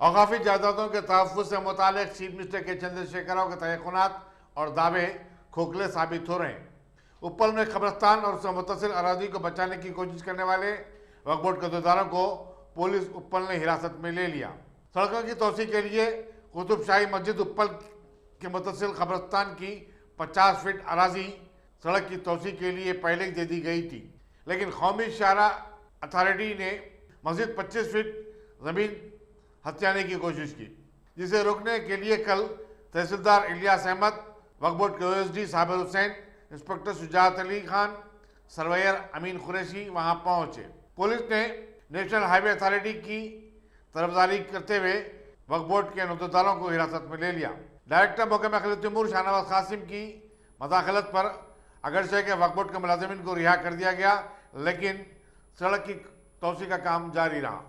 औकाफी जायदादों के तहफ़्फ़ुज़ से मुताल्लिक़ chief minister के चंद्रशेखर राव के तयक़ुनात और दावे खोखले साबित हो रहे हैं। उप्पल में कब्रिस्तान और उससे मुत्तसिल अराज़ी को बचाने की कोशिश करने वाले वक्फ बोर्ड के अहदेदारों को पुलिस उप्पल ने हिरासत में ले लिया। सड़कों की तोसी के लिए कुतुब शाही मस्जिद उप्पल के मुत्तसिल कब्रिस्तान की 50 फीट अराज़ी सड़क की तोसी के लिए पहले ही दे दी गई थी, लेकिन कौमी शाहरा अथॉरिटी ने मस्जिद 25 फीट ज़मीन हथियाने की कोशिश की, जिसे रोकने के लिए कल तहसीलदार इलियास अहमद, वक्फ बोर्ड के OSD Sabir Hussain, inspector Shujat Ali Khan, surveyor Amin Qureshi वहां पहुंचे। पुलिस ने नेशनल हाईवे अथॉरिटी की तरफदारी करते हुए वक्फ बोर्ड के अहदेदारों को हिरासत में ले लिया। डायरेक्टर महकमा खिलत उमूर शाहनवाज कासिम की मदाखलत पर अगरचे के वक्फ बोर्ड के मुलाजिमीन को रिहा कर दिया गया, लेकिन सड़क की तोसी का काम जारी रहा।